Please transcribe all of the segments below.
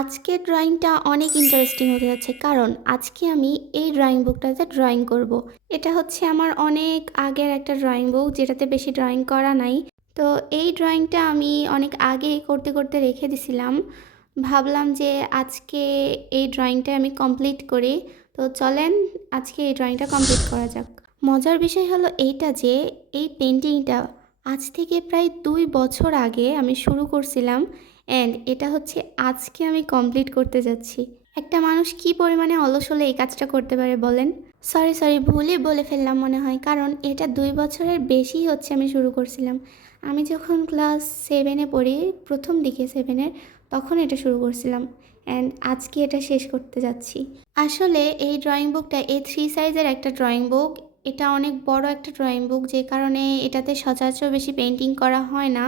আজকের ড্রয়িংটা অনেক ইন্টারেস্টিং হতে যাচ্ছে কারণ আজকে আমি এই ড্রয়িং বুকটাতে ড্রয়িং করব। এটা হচ্ছে আমার অনেক আগের একটা ড্রয়িং বুক যেটাতে বেশি ড্রয়িং করা নাই। তো এই ড্রয়িংটা আমি অনেক আগে করতে করতে রেখে দিছিলাম। ভাবলাম যে আজকে এই ড্রয়িংটা আমি কমপ্লিট করি। তো চলেন আজকে এই ড্রয়িংটা কমপ্লিট করা যাক। মজার বিষয় হলো এইটা যে এই পেন্টিংটা আজ থেকে প্রায় 2 বছর আগে আমি শুরু করছিলাম অ্যান্ড এটা হচ্ছে আজকে আমি কমপ্লিট করতে যাচ্ছি। একটা মানুষ কি পরিমাণে অলস হলে এই কাজটা করতে পারে বলেন? সরি ভুলই বলে ফেললাম মনে হয়, কারণ এটা 2 বছরের বেশি হচ্ছে আমি শুরু করছিলাম। আমি যখন ক্লাস 7-এ পড়ি, প্রথম দিকে 7-এর, তখন এটা শুরু করছিলাম অ্যান্ড আজকে এটা শেষ করতে যাচ্ছি। আসলে এই ড্রয়িং বুকটা A3 সাইজের একটা ড্রয়িং বুক। এটা অনেক বড় একটা ড্রয়িং বুক, যে কারণে এটাতে সচরাচর বেশি পেন্টিং করা হয় না।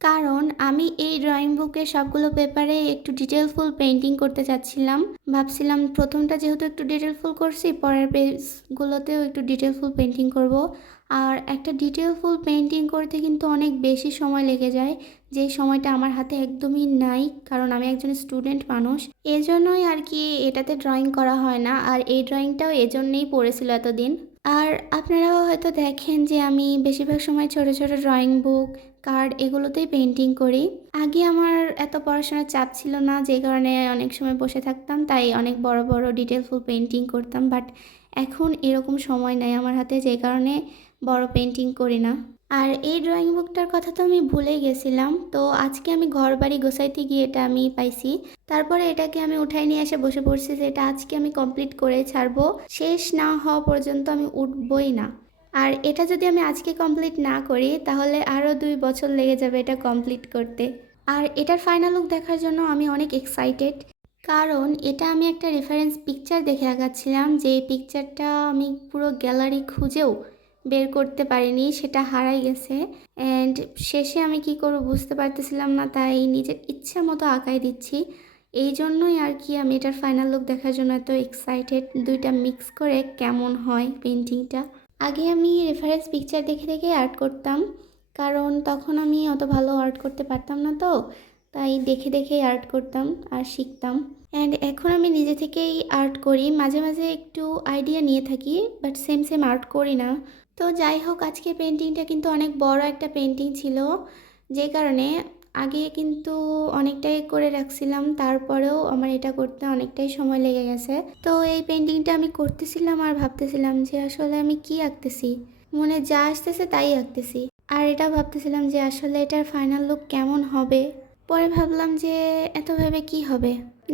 কারণ আমি এই ড্রয়িং বুকের সবগুলো পেপারে একটু ডিটেলফুল পেন্টিং করতে চাচ্ছিলাম। ভাবছিলাম প্রথমটা যেহেতু একটু ডিটেলফুল করছি, পরের পেজগুলোতেও একটু ডিটেলফুল পেন্টিং করব। আর একটা ডিটেলফুল পেন্টিং করতে কিন্তু অনেক বেশি সময় লেগে যায়, যে সময়টা আমার হাতে একদমই নাই, কারণ আমি একজন স্টুডেন্ট মানুষ। এজন্যই আর কি এটাতে ড্রয়িং করা হয় না, আর এই ড্রয়িংটাও এজন্যই পড়েছিল এতদিন। আর আপনারাও হয়তো দেখেন যে আমি বেশিরভাগ সময় ছোট ছোট ড্রয়িং বুক, কার্ড এগুলোতেই পেন্টিং করি। আগে আমার এত পড়াশোনার চাপ ছিল না, যে কারণে অনেক সময় বসে থাকতাম, তাই অনেক বড় বড় ডিটেলফুল পেন্টিং করতাম। বাট এখন এরকম সময় নাই আমার হাতে, যে কারণে বড় পেন্টিং করি না। আর এই ড্রয়িং বুকটার কথা তো আমি ভুলেই গেছিলাম। তো আজকে আমি ঘর বাড়ি গোছাইতে গিয়ে এটা আমি পাইছি। তারপরে এটাকে আমি উঠাই নিয়ে এসে বসে পড়ছি যে এটা আজকে আমি কমপ্লিট করে ছাড়বো। শেষ না হওয়া পর্যন্ত আমি উঠবই না। আর এটা যদি আমি আজকে কমপ্লিট না করি তাহলে আরও 2 বছর লেগে যাবে এটা কমপ্লিট করতে। আর এটার ফাইনাল লুক দেখার জন্য আমি অনেক এক্সাইটেড, কারণ এটা আমি একটা রেফারেন্স পিকচার দেখে আঁকাচ্ছিলাম, যে পিকচারটা আমি পুরো গ্যালারি খুঁজেও বের করতে পারিনি, সেটা হারাই গেছে। অ্যান্ড শেষে আমি কি করব বুঝতে পারতেছিলাম না, তাই নিজের ইচ্ছা মতো আঁকাই দিচ্ছি। এই জন্যই আর কি আমি এটার ফাইনাল লুক দেখার জন্য এত এক্সাইটেড, দুইটা মিক্স করে কেমন হয় পেন্টিংটা। আগে আমি রেফারেন্স পিকচার দেখে দেখে আর্ট করতাম, কারণ তখন আমি অত ভালো আর্ট করতে পারতাম না, তো তাই দেখে দেখেই আর্ট করতাম আর শিখতাম। অ্যান্ড এখন আমি নিজে থেকেই আর্ট করি, মাঝে মাঝে একটু আইডিয়া নিয়ে থাকি, বাট সেম সেম আর্ট করি না। তো যাই হোক, আজকে পেন্টিংটা কিন্তু অনেক বড় একটা পেন্টিং ছিল, যে কারণে আগে কিন্তু অনেকটাই করে রাখছিলাম, তারপরেও আমার এটা করতে অনেকটাই সময় লেগে গেছে। তো এই পেন্টিংটা আমি করতেছিলাম আর ভাবতেছিলাম যে আসলে আমি কি আঁকতেছি, মনে যা আসতেছে তাই আঁকতেছি। আর এটা ভাবতেছিলাম যে আসলে এটার ফাইনাল লুক কেমন হবে। পরে ভাবলাম যে এত ভেবে কি হবে,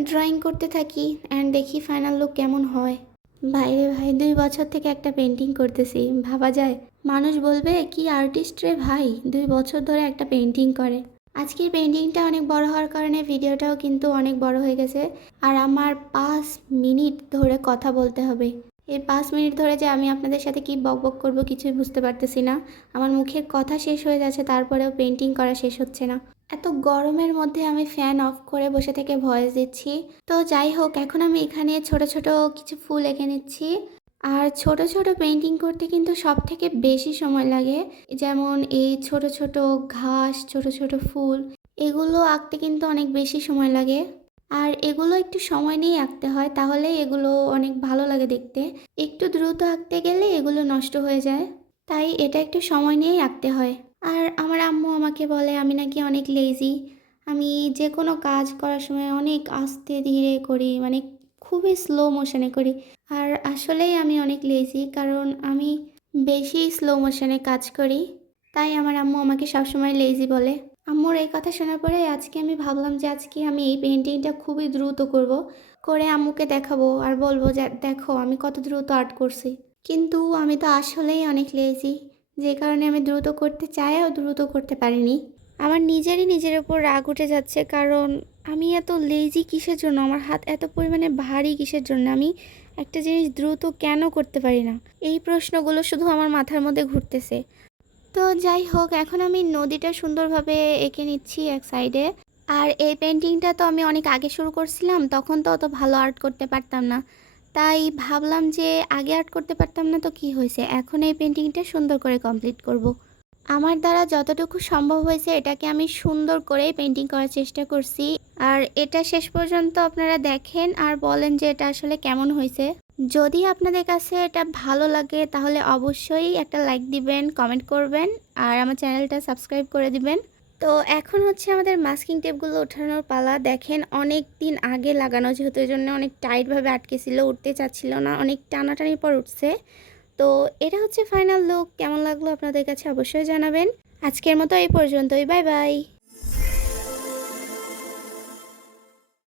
ড্রয়িং করতে থাকি অ্যান্ড দেখি ফাইনাল লুক কেমন হয়। ভাইরে ভাই, 2 বছর থেকে একটা পেন্টিং করতেছি, ভাবা যায়? মানুষ বলবে কি আর্টিস্ট রে ভাই, 2 বছর ধরে একটা পেন্টিং করে। আজকের পেন্টিংটা অনেক বড় হওয়ার কারণে ভিডিওটাও কিন্তু অনেক বড় হয়ে গেছে। আর আমার 5 মিনিট ধরে কথা বলতে হবে। এই 5 মিনিট ধরে যে আমি আপনাদের সাথে কি বকবক করব কিছুই বুঝতে পারতেছি না। আমার মুখের কথা শেষ হয়ে যাচ্ছে, তারপরেও পেন্টিং করা শেষ হচ্ছে না। এত গরমের মধ্যে আমি ফ্যান অফ করে বসে থেকে ভয়েস দিচ্ছি। তো যাই হোক, এখন আমি এখানে ছোট ছোট কিছু ফুল এঁকে নিচ্ছি। আর ছোট ছোট পেন্টিং করতে কিন্তু সব থেকে বেশি সময় লাগে, যেমন এই ছোট ছোট ঘাস, ছোট ছোট ফুল, এগুলো আঁকতে কিন্তু অনেক বেশি সময় লাগে। আর এগুলো একটু সময় নিয়ে আঁকতে হয়, তাহলে এগুলো অনেক ভালো লাগে দেখতে। একটু দ্রুত আঁকতে গেলে এগুলো নষ্ট হয়ে যায়, তাই এটা একটু সময় নিয়েই আঁকতে হয়। আর আমার আম্মু আমাকে বলে আমি নাকি অনেক লেজি। আমি যে কোনো কাজ করার সময় অনেক আস্তে ধীরে করি, মানে খুবই স্লো মোশনে করি। আর আসলেই আমি অনেক লেজি, কারণ আমি বেশি স্লো মোশনে কাজ করি, তাই আমার আম্মু আমাকে সবসময় লেজি বলে। আম্মুর এই কথা শোনার পরে আজকে আমি ভাবলাম যে আজকে আমি এই পেন্টিংটা খুবই দ্রুত করব, করে আম্মুকে দেখাবো আর বলবো যে দেখো আমি কত দ্রুত আর্ট করছি। কিন্তু আমি তো আসলেই অনেক লেজি, যে কারণে আমি দ্রুত করতে চাইও দ্রুত করতে পারিনি। আমার নিজেরই নিজের ওপর রাগ উঠে যাচ্ছে, কারণ আমি এত লেজি কিসের জন্য, আমার হাত এত পরিমাণে ভারী কিসের জন্য, আমি একটা জিনিস দ্রুত কেন করতে পারি না, এই প্রশ্নগুলো শুধু আমার মাথার মধ্যে ঘুরতেছে। তো যাই হোক, এখন আমি নদীটা সুন্দরভাবে এঁকে নিচ্ছি এক সাইডে। আর এই পেন্টিংটা তো আমি অনেক আগে শুরু করছিলাম, তখন তো অত ভালো আর্ট করতে পারতাম না, তাই ভাবলাম যে আগে আর্ট করতে পারতাম না তো কি হয়েছে, এখন এই পেন্টিংটা সুন্দর করে কমপ্লিট করব। আমার দ্বারা যতটুকু সম্ভব হয়েছে এটাকে আমি সুন্দর করে পেইন্টিং করার চেষ্টা করছি। আর এটা শেষ পর্যন্ত আপনারা দেখেন আর বলেন যে এটা আসলে কেমন হয়েছে। যদি আপনাদের কাছে এটা ভালো লাগে তাহলে অবশ্যই একটা লাইক দিবেন, কমেন্ট করবেন আর আমার চ্যানেলটা সাবস্ক্রাইব করে দিবেন। তো এখন হচ্ছে আমাদের মাস্কিং টেপগুলো ওঠানোর পালা। দেখেন অনেক দিন আগে লাগানো, যেহেতু এজন্য অনেক টাইটভাবে আটকে ছিল, উঠতে চাচ্ছিল না, অনেক টানাটানির পর উঠছে। তো এটা হচ্ছে ফাইনাল লুক। কেমন লাগলো আপনাদের কাছে অবশ্যই জানাবেন। আজকের মতো এই পর্যন্তই। Bye bye.